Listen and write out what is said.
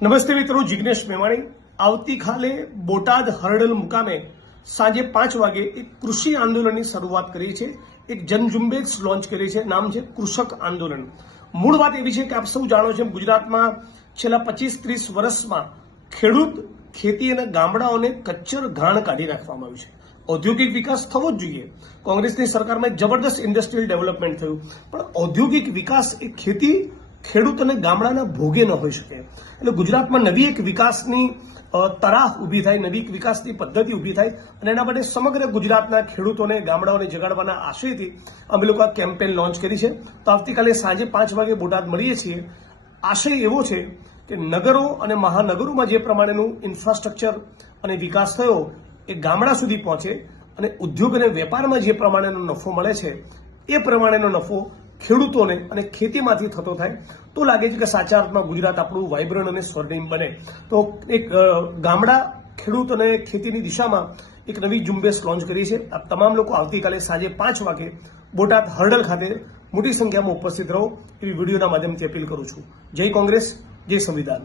નમસ્તે મિત્રો, જિગ્નેશ મેવાણી। આવતીકાલે બોટાદ હર્ડલ મુકામે સાંજે 5 વાગે એક કૃષિ આંદોલનની શરૂઆત કરી છે। એક જનઝુંબેશ લોન્ચ કરી છે, નામ છે કૃષક આંદોલન। મૂળ વાત એવી છે કે આપ સૌ જાણો છો, ગુજરાતમાં છેલ્લા 25-30 વર્ષમાં ખેડૂત ખેતી અને ગામડાઓને કચ્ચર ઘાણ કાઢી નાખવામાં આવ્યું છે। ઔદ્યોગિક વિકાસ થવો જ જોઈએ। કોંગ્રેસની સરકારમાં જબરદસ્ત ઇન્ડસ્ટ્રીયલ ડેવલપમેન્ટ થયું, પણ ઔદ્યોગિક વિકાસ એ ખેતી ખેડૂત અને ગામડાના ભોગે ન હોઈ શકે। એટલે ગુજરાતમાં નવી એક વિકાસની તરાહ ઊભી થાય, નવી એક વિકાસની પદ્ધતિ ઊભી થાય અને એના માટે સમગ્ર ગુજરાતના ખેડૂતોને ગામડાઓને જગાડવાના આશયથી અમે લોકો આ કેમ્પેન લોન્ચ કરી છે। તો આવતીકાલે સાંજે 5 વાગે બોટાદ મળીએ છીએ। આશય એવો છે કે નગરો અને મહાનગરોમાં જે પ્રમાણેનું ઇન્ફ્રાસ્ટ્રક્ચર અને વિકાસ થયો એ ગામડા સુધી પહોંચે અને ઉદ્યોગ અને વેપારમાં જે પ્રમાણેનો નફો મળે છે એ પ્રમાણેનો નફો ખેડૂતોને અને ખેતીમાંથી થતો થાય તો લાગે છે કે સાચા અર્થમાં ગુજરાત આપણું વાઇબ્રન્ટ અને સ્વર્ણિમ બને। તો એક ગામડા ખેડૂત અને ખેતીની દિશામાં એક નવી ઝુંબેશ લોન્ચ કરી છે। આ તમામ લોકો આવતીકાલે સાંજે 5 વાગે બોટાદ હર્ડલ ખાતે મોટી સંખ્યામાં ઉપસ્થિત રહો એવી વિડીયોના માધ્યમથી અપીલ કરું છું। જય કોંગ્રેસ, જય સંવિધાન।